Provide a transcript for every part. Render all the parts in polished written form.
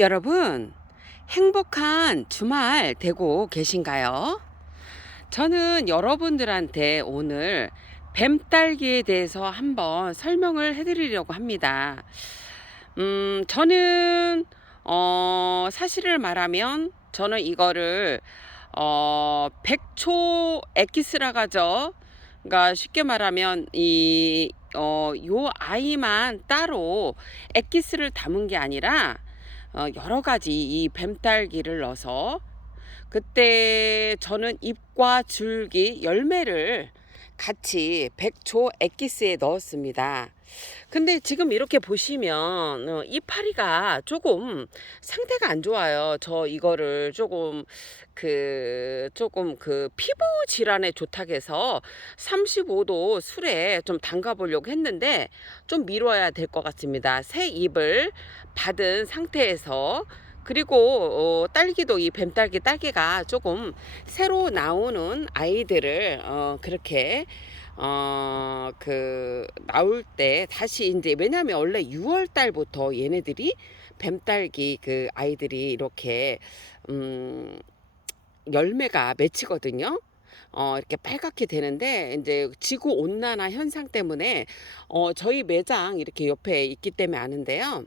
여러분, 행복한 주말 되고 계신가요? 저는 여러분들한테 오늘 뱀딸기에 대해서 한번 설명을 해드리려고 합니다. 저는, 사실을 말하면, 저는 이거를, 백초 엑기스라 가죠. 그러니까 쉽게 말하면, 요 아이만 따로 엑기스를 담은 게 아니라, 여러 가지 이 뱀딸기를 넣어서 그때 저는 잎과 줄기, 열매를 같이 백초 엑기스에 넣었습니다. 근데 지금 이렇게 보시면 이파리가 조금 상태가 안 좋아요. 저 이거를 조금 그 피부 질환에 좋다고 해서 35도 술에 좀 담가 보려고 했는데 좀 미뤄야 될 것 같습니다. 새 잎을 받은 상태에서, 그리고 딸기도 이 뱀딸기 딸기가 조금 새로 나오는 아이들을 그렇게 나올 때 다시 이제, 왜냐면 원래 6월 달부터 얘네들이 뱀딸기 그 아이들이 이렇게 음 열매가 맺히거든요. 이렇게 빨갛게 되는데, 이제 지구 온난화 현상 때문에 저희 매장 이렇게 옆에 있기 때문에 아는데요.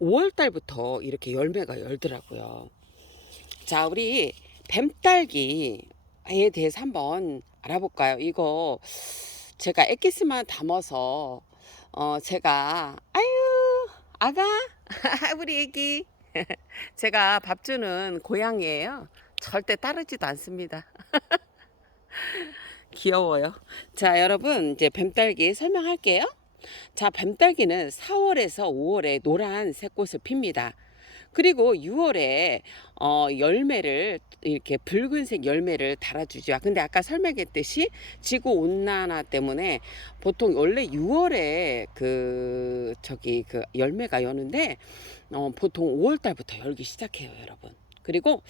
5월 달부터 이렇게 열매가 열더라고요. 자, 우리 뱀딸기에 대해서 한번 알아볼까요? 이거 제가 엑기스만 담아서 제가 아유 아가 우리 애기 제가 밥 주는 고양이에요. 절대 따르지도 않습니다. 귀여워요. 자, 여러분, 이제 뱀딸기 설명할게요. 자, 뱀딸기는 4월에서 5월에 노란색 꽃을 핍니다. 그리고 6월에 열매를, 이렇게 붉은색 열매를 달아주죠. 근데 아까 설명했듯이 지구 온난화 때문에 보통 원래 6월에 그 열매가 여는데 보통 5월 달부터 열기 시작해요, 여러분. 그리고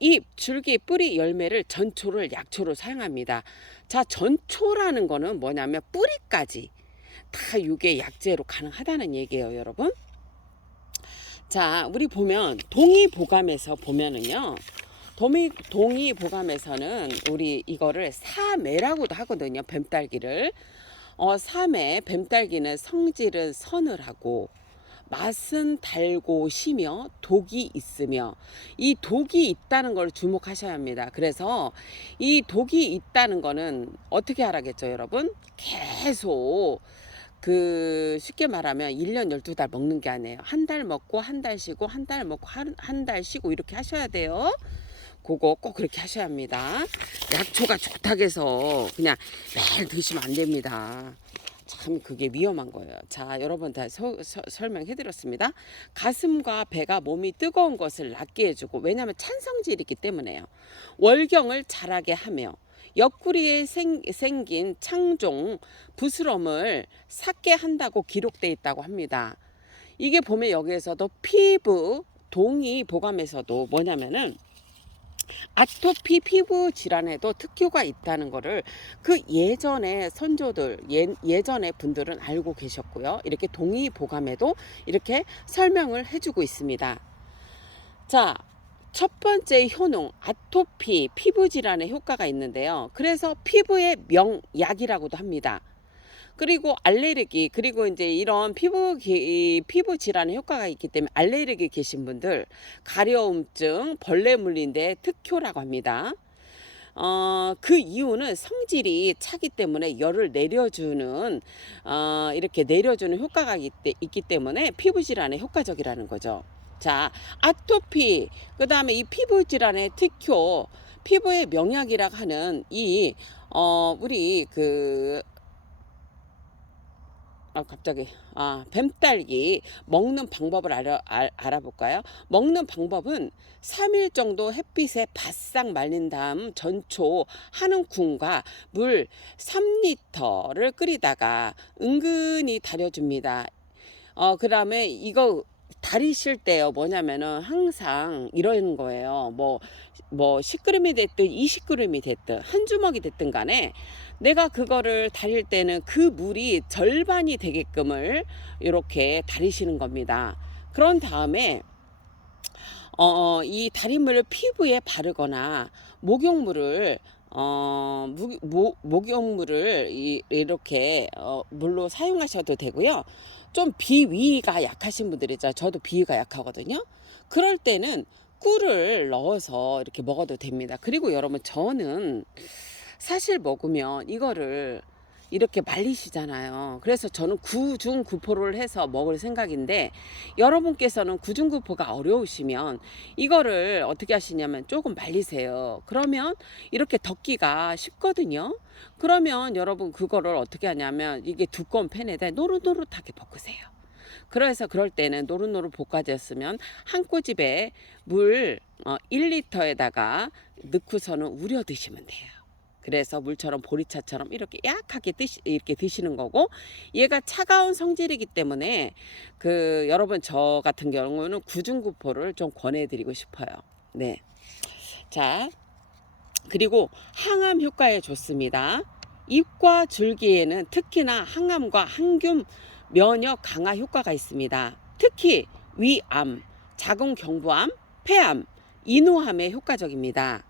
잎, 줄기, 뿌리, 열매를 전초를 약초로 사용합니다. 자, 전초라는 거는 뭐냐면 뿌리까지 다 이게 약재로 가능하다는 얘기예요, 여러분. 자, 우리 보면 동의보감에서 보면은요. 동의보감에서는 우리 이거를 사매라고도 하거든요. 뱀딸기를. 사매, 뱀딸기는 성질은 서늘하고 맛은 달고 시며 독이 있으며, 이 독이 있다는 걸 주목하셔야 합니다. 그래서 이 독이 있다는 거는 어떻게 알아겠죠, 여러분? 계속 쉽게 말하면 1년 12달 먹는 게 아니에요. 한 달 먹고 한 달 쉬고, 한 달 먹고 한 달 쉬고, 이렇게 하셔야 돼요. 그거 꼭 그렇게 하셔야 합니다. 약초가 좋다고 해서 그냥 매일 드시면 안 됩니다. 참 그게 위험한 거예요. 자, 여러분 다 설명해 드렸습니다. 가슴과 배가 몸이 뜨거운 것을 낫게 해주고, 왜냐하면 찬성질이기 때문에요. 월경을 자라게 하며 옆구리에 생긴 창종 부스럼을 삭게 한다고 기록되어 있다고 합니다. 이게 보면 여기에서도 피부 동의보감에서도 뭐냐면은 아토피 피부 질환에도 특효가 있다는 거를 그 예전에 선조들, 예전에 분들은 알고 계셨고요. 이렇게 동의보감에도 이렇게 설명을 해주고 있습니다. 자, 첫 번째 효능, 아토피 피부 질환에 효과가 있는데요. 그래서 피부의 명약이라고도 합니다. 그리고 알레르기, 그리고 이제 이런 피부 질환에 효과가 있기 때문에 알레르기 계신 분들, 가려움증, 벌레 물린데 특효라고 합니다. 그 이유는 성질이 차기 때문에 열을 내려주는, 이렇게 내려주는 효과가 있기 때문에 피부 질환에 효과적이라는 거죠. 자, 아토피, 그 다음에 이 피부 질환의 특효, 피부의 명약이라고 하는 우리 갑자기 뱀딸기 먹는 방법을 알아볼까요? 먹는 방법은 3일 정도 햇빛에 바싹 말린 다음 전초 한 움큼과 물 3리터를 끓이다가 은근히 달여줍니다. 그 다음에 이거 다리실 때요, 뭐냐면은 항상 이러는 거예요. 뭐 10g이 됐든 20g이 됐든 한 주먹이 됐든 간에 내가 그거를 다릴 때는 그 물이 절반이 되게끔을 이렇게 다리시는 겁니다. 그런 다음에 이 다리물을 피부에 바르거나 목욕물을 목욕물을 이렇게 물로 사용하셔도 되고요. 좀 비위가 약하신 분들 있잖아요. 저도 비위가 약하거든요. 그럴 때는 꿀을 넣어서 이렇게 먹어도 됩니다. 그리고 여러분, 저는 사실 먹으면 이거를 이렇게 말리시잖아요. 그래서 저는 구중구포를 해서 먹을 생각인데, 여러분께서는 구중구포가 어려우시면 이거를 어떻게 하시냐면 조금 말리세요. 그러면 이렇게 덮기가 쉽거든요. 그러면 여러분 그거를 어떻게 하냐면, 이게 두꺼운 팬에다 노릇노릇하게 볶으세요. 그래서 그럴 때는 노릇노릇 볶아졌으면 한 꼬집에 물 1리터에다가 넣고서는 우려 드시면 돼요. 그래서 물처럼 보리차처럼 이렇게 약하게 이렇게 드시는 거고, 얘가 차가운 성질이기 때문에 여러분, 저 같은 경우는 구중구포를 좀 권해드리고 싶어요. 네. 자, 그리고 항암 효과에 좋습니다. 잎과 줄기에는 특히나 항암과 항균 면역 강화 효과가 있습니다. 특히 위암, 자궁경부암, 폐암, 인후암에 효과적입니다.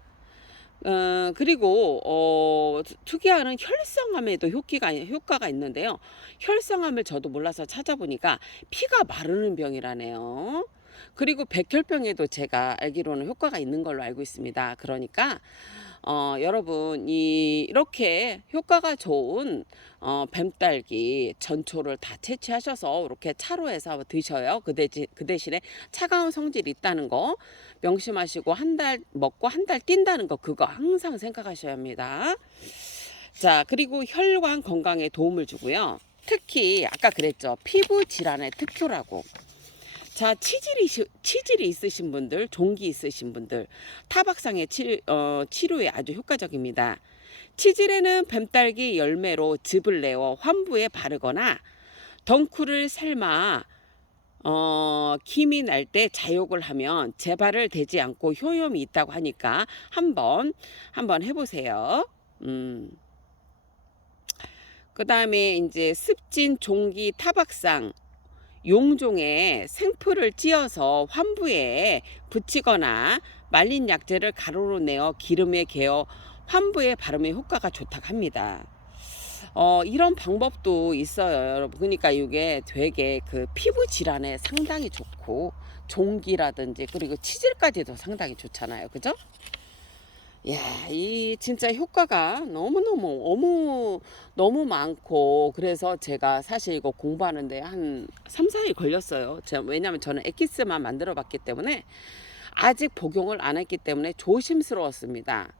그리고 특이한 혈성암에도 효과가 있는데요. 혈성암을 저도 몰라서 찾아보니까 피가 마르는 병이라네요. 그리고 백혈병에도 제가 알기로는 효과가 있는 걸로 알고 있습니다. 그러니까 여러분, 이렇게 효과가 좋은 뱀딸기 전초를 다 채취하셔서 이렇게 차로 해서 드셔요. 그 대신에 차가운 성질이 있다는 거 명심하시고, 한 달 먹고 한 달 뛴다는 거, 그거 항상 생각하셔야 합니다. 자, 그리고 혈관 건강에 도움을 주고요. 특히 아까 그랬죠. 피부 질환의 특효라고. 자, 치질이 있으신 분들, 종기 있으신 분들, 타박상의 치료에 아주 효과적입니다. 치질에는 뱀딸기 열매로 즙을 내어 환부에 바르거나 덩쿨을 삶아 김이 날 때 자욕을 하면 재발을 되지 않고 효염이 있다고 하니까 한번 해보세요. 그 다음에 이제 습진, 종기, 타박상, 용종에 생풀을 찧어서 환부에 붙이거나 말린 약재를 가루로 내어 기름에 개어 환부에 바르면 효과가 좋다고 합니다. 이런 방법도 있어요, 여러분. 그러니까 이게 되게 피부 질환에 상당히 좋고, 종기라든지 그리고 치질까지도 상당히 좋잖아요. 그죠? 야, 이 진짜 효과가 너무 많고, 그래서 제가 사실 이거 공부하는데 한 3, 4일 걸렸어요. 왜냐면 저는 엑기스만 만들어 봤기 때문에, 아직 복용을 안 했기 때문에 조심스러웠습니다.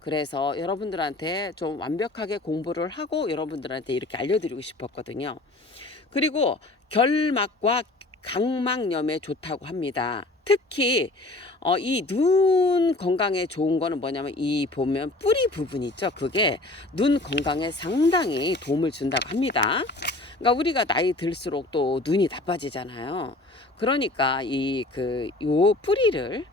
그래서 여러분들한테 좀 완벽하게 공부를 하고 여러분들한테 이렇게 알려드리고 싶었거든요. 그리고 결막과 각막염에 좋다고 합니다. 특히 이 눈 건강에 좋은 거는 뭐냐면, 이 보면 뿌리 부분 있죠. 그게 눈 건강에 상당히 도움을 준다고 합니다. 그러니까 우리가 나이 들수록 또 눈이 나빠지잖아요. 그러니까 요 뿌리를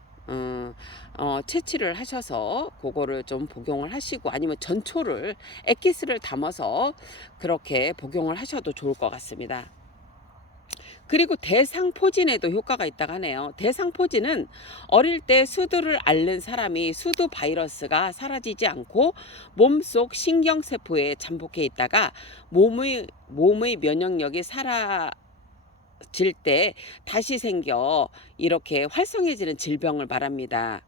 채취를 하셔서 그거를 좀 복용을 하시고, 아니면 전초를 액기스를 담아서 그렇게 복용을 하셔도 좋을 것 같습니다. 그리고 대상포진에도 효과가 있다고 하네요. 대상포진은 어릴 때 수두를 앓는 사람이 수두 바이러스가 사라지지 않고 몸속 신경세포에 잠복해 있다가 몸의 면역력이 사라질 때 다시 생겨 이렇게 활성해지는 질병을 말합니다.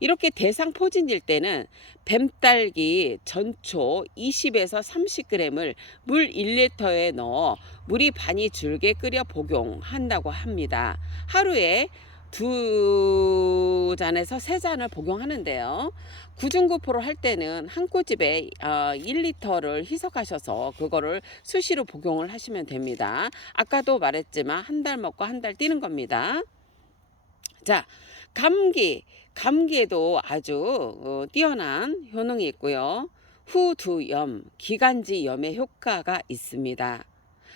이렇게 대상포진일 때는 뱀딸기 전초 20에서 30g을 물 1리터에 넣어 물이 반이 줄게 끓여 복용한다고 합니다. 하루에 2잔에서 3잔을 복용하는데요. 구중구포로 할 때는 한 꼬집에 1리터를 희석하셔서 그거를 수시로 복용을 하시면 됩니다. 아까도 말했지만 한 달 먹고 한 달 뛰는 겁니다. 자, 감기에도 아주 뛰어난 효능이 있고요. 후두염, 기관지염에 효과가 있습니다.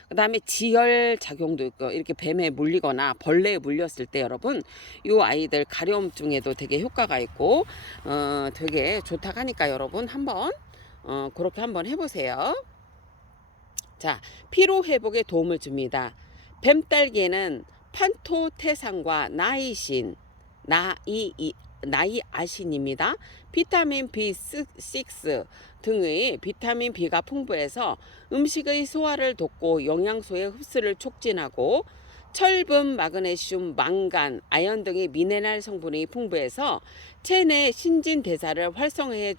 그 다음에 지혈 작용도 있고, 이렇게 뱀에 물리거나 벌레에 물렸을 때 여러분, 이 아이들 가려움증에도 되게 효과가 있고 되게 좋다고 하니까 여러분 한번 그렇게 한번 해보세요. 자, 피로 회복에 도움을 줍니다. 뱀딸기에는 판토테산과 나이아신입니다. 비타민 B6 등의 비타민 B가 풍부해서 음식의 소화를 돕고 영양소의 흡수를 촉진하고 철분, 마그네슘, 망간, 아연 등의 미네랄 성분이 풍부해서 체내 신진대사를 활성하게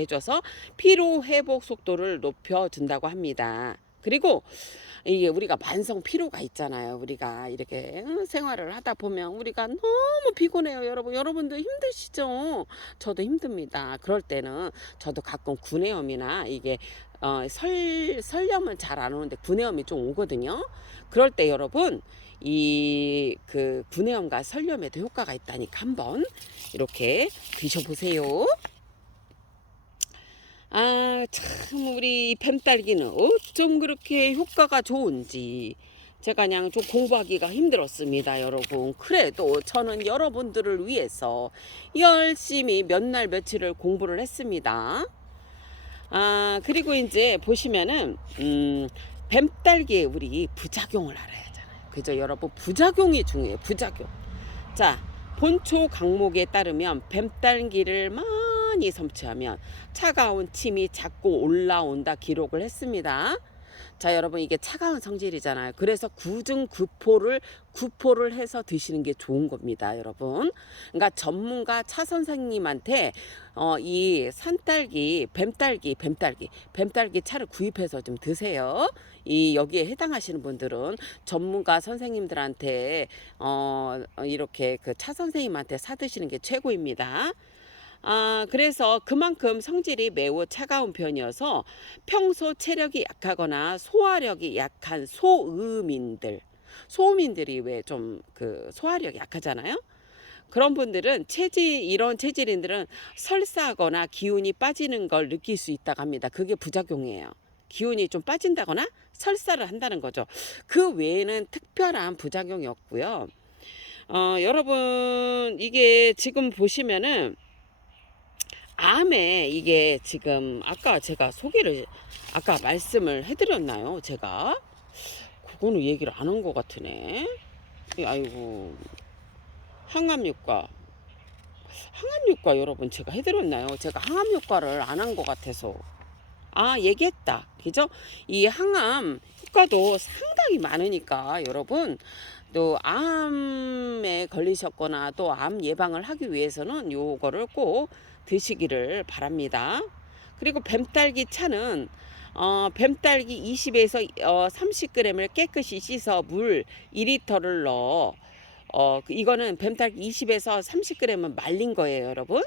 해줘서 피로 회복 속도를 높여준다고 합니다. 그리고 이게 우리가 만성 피로가 있잖아요. 우리가 이렇게 생활을 하다 보면 우리가 너무 피곤해요. 여러분도 힘드시죠? 저도 힘듭니다. 그럴 때는 저도 가끔 구내염이나 이게 설염은 잘 안 오는데 구내염이 좀 오거든요. 그럴 때 여러분 이 그 구내염과 설염에도 효과가 있다니까 한번 이렇게 드셔보세요. 아, 참, 우리 뱀딸기는 어쩜 그렇게 효과가 좋은지 제가 그냥 좀 공부하기가 힘들었습니다, 여러분. 그래도 저는 여러분들을 위해서 열심히 몇 날 며칠을 공부를 했습니다. 아, 그리고 이제 보시면은, 뱀딸기의 우리 부작용을 알아야 하잖아요. 그죠, 여러분? 부작용이 중요해요, 부작용. 자, 본초 강목에 따르면 뱀딸기를 많이 섭취하면 차가운 침이 자꾸 올라온다 기록을 했습니다. 자, 여러분 이게 차가운 성질이잖아요. 그래서 구포를 해서 드시는 게 좋은 겁니다, 여러분. 그러니까 전문가 차 선생님한테 이 뱀딸기 차를 구입해서 좀 드세요. 이 여기에 해당하시는 분들은 전문가 선생님들한테 이렇게 그 차 선생님한테 사 드시는 게 최고입니다. 아, 그래서 그만큼 성질이 매우 차가운 편이어서 평소 체력이 약하거나 소화력이 약한 소음인들이 왜 좀 그 소화력이 약하잖아요. 그런 분들은 이런 체질인들은 설사하거나 기운이 빠지는 걸 느낄 수 있다고 합니다. 그게 부작용이에요. 기운이 좀 빠진다거나 설사를 한다는 거죠. 그 외에는 특별한 부작용이 없고요. 여러분 이게 지금 보시면은 암에 이게 지금 아까 제가 아까 말씀을 해드렸나요? 제가 그거는 얘기를 안 한 것 같으네. 아이고, 항암효과 여러분 제가 해드렸나요? 제가 항암효과를 안 한 것 같아서 얘기했다, 그죠? 이 항암 효과도 상당히 많으니까 여러분 또 암에 걸리셨거나 또 암 예방을 하기 위해서는 요거를 꼭 드시기를 바랍니다. 그리고 뱀딸기 차는 뱀딸기 20에서 30g을 깨끗이 씻어 물 2리터를 넣어 이거는 뱀딸기 20에서 30g은 말린 거예요, 여러분.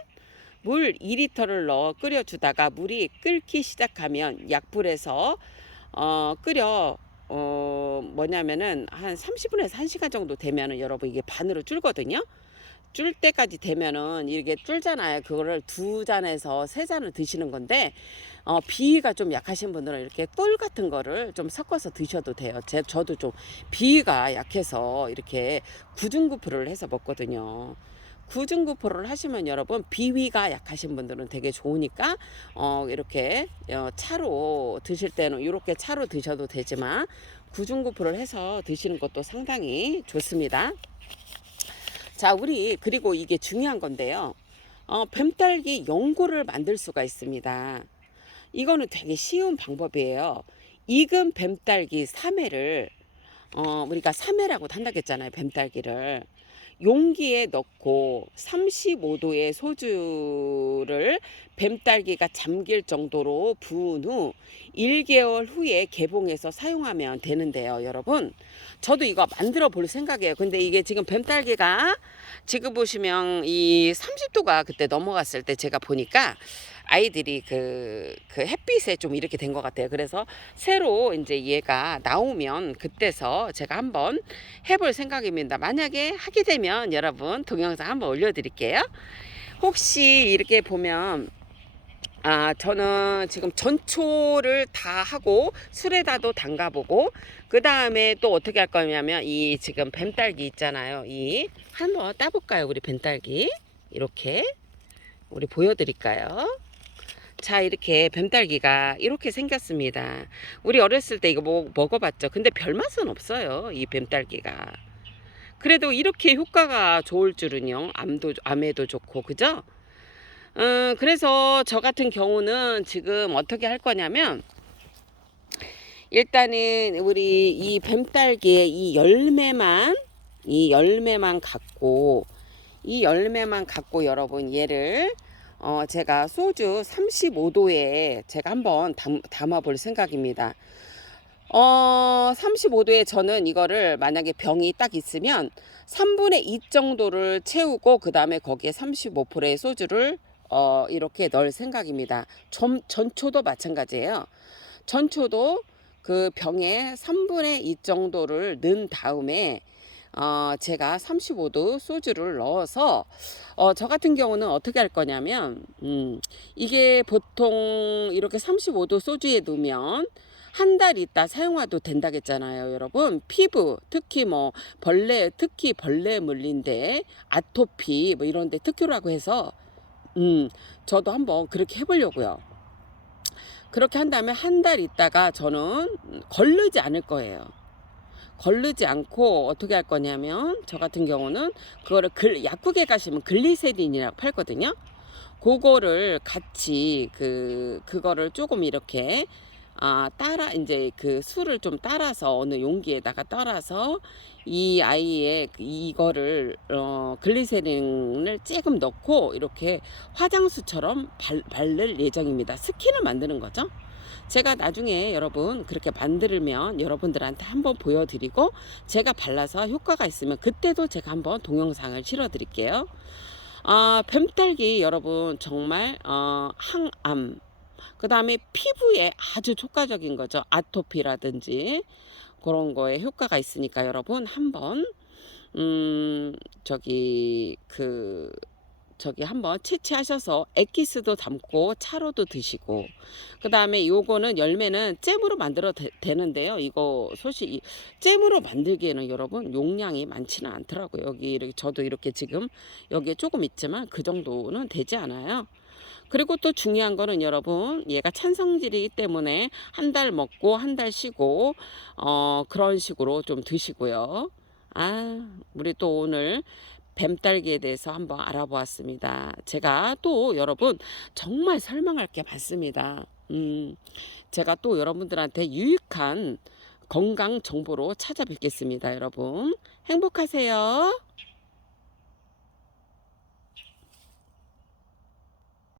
물 2리터를 넣어 끓여주다가 물이 끓기 시작하면 약불에서 끓여 뭐냐면은 한 30분에서 1시간 정도 되면은 여러분 이게 반으로 줄거든요. 줄 때까지 되면은 이렇게 줄잖아요. 그거를 2잔에서 3잔을 드시는 건데 비위가 좀 약하신 분들은 이렇게 꿀 같은 거를 좀 섞어서 드셔도 돼요. 저도 좀 비위가 약해서 이렇게 구중구포를 해서 먹거든요. 구중구포를 하시면 여러분 비위가 약하신 분들은 되게 좋으니까 이렇게 차로 드실 때는 이렇게 차로 드셔도 되지만 구중구포를 해서 드시는 것도 상당히 좋습니다. 자, 그리고 이게 중요한 건데요. 뱀딸기 연고를 만들 수가 있습니다. 이거는 되게 쉬운 방법이에요. 익은 뱀딸기 3회를 우리가 3회라고 한다겠잖아요. 뱀딸기를 용기에 넣고 35도의 소주를 뱀딸기가 잠길 정도로 부은 후 1개월 후에 개봉해서 사용하면 되는데요, 여러분. 저도 이거 만들어 볼 생각이에요. 근데 이게 지금 뱀딸기가 지금 보시면 이 30도가 그때 넘어갔을 때 제가 보니까 아이들이 그 햇빛에 좀 이렇게 된 것 같아요. 그래서 새로 이제 얘가 나오면 그때서 제가 한번 해볼 생각입니다. 만약에 하게 되면 여러분 동영상 한번 올려드릴게요. 혹시 이렇게 보면 저는 지금 전초를 다 하고 술에다도 담가보고 그 다음에 또 어떻게 할 거냐면 이 지금 뱀딸기 있잖아요. 이 한번 따볼까요? 우리 뱀딸기 이렇게 우리 보여드릴까요? 자, 이렇게 뱀딸기가 이렇게 생겼습니다. 우리 어렸을 때 이거 먹어봤죠. 근데 별 맛은 없어요, 이 뱀딸기가. 그래도 이렇게 효과가 좋을 줄은요. 암에도 좋고, 그죠? 그래서 저 같은 경우는 지금 어떻게 할 거냐면, 일단은 우리 이 뱀딸기의 이 열매만 갖고, 여러분 얘를 제가 소주 35도에 제가 한번 담아 볼 생각입니다. 35도에 저는 이거를 만약에 병이 딱 있으면 3분의 2 정도를 채우고 그 다음에 거기에 35%의 소주를 이렇게 넣을 생각입니다. 전초도 마찬가지예요. 전초도 그 병에 3분의 2 정도를 넣은 다음에 제가 35도 소주를 넣어서 저 같은 경우는 어떻게 할 거냐면 이게 보통 이렇게 35도 소주에 넣으면 한 달 있다 사용해도 된다겠잖아요, 여러분. 피부 특히 뭐 특히 벌레 물린데 아토피 뭐 이런데 특효라고 해서 저도 한번 그렇게 해보려고요. 그렇게 한 다음에 한 달 있다가 저는 거르지 않을 거예요. 거르지 않고 어떻게 할 거냐면 저 같은 경우는 그거를 약국에 가시면 글리세린이라고 팔거든요. 그거를 같이 그거를 조금 이렇게 따라 이제 그 술을 좀 따라서 어느 용기에다가 따라서 이 아이의 이거를 글리세린을 조금 넣고 이렇게 화장수처럼 바를 예정입니다. 스킨을 만드는 거죠. 제가 나중에 여러분 그렇게 만들면 여러분들한테 한번 보여드리고 제가 발라서 효과가 있으면 그때도 제가 한번 동영상을 실어 드릴게요. 뱀딸기 여러분 정말 항암 그 다음에 피부에 아주 효과적인 거죠. 아토피라든지 그런 거에 효과가 있으니까 여러분 한번 저기 한번 채취하셔서 엑기스도 담고 차로도 드시고 그 다음에 요거는 열매는 잼으로 만들어 되는데요. 이거 솔직히 잼으로 만들기에는 여러분 용량이 많지는 않더라고요. 여기 이렇게 저도 이렇게 지금 여기에 조금 있지만 그 정도는 되지 않아요. 그리고 또 중요한 거는 여러분 얘가 찬성질이기 때문에 한 달 먹고 한 달 쉬고 그런 식으로 좀 드시고요. 우리 또 오늘 뱀딸기에 대해서 한번 알아보았습니다. 제가 또 여러분 정말 설명할 게 많습니다. 제가 또 여러분들한테 유익한 건강 정보로 찾아뵙겠습니다. 여러분 행복하세요.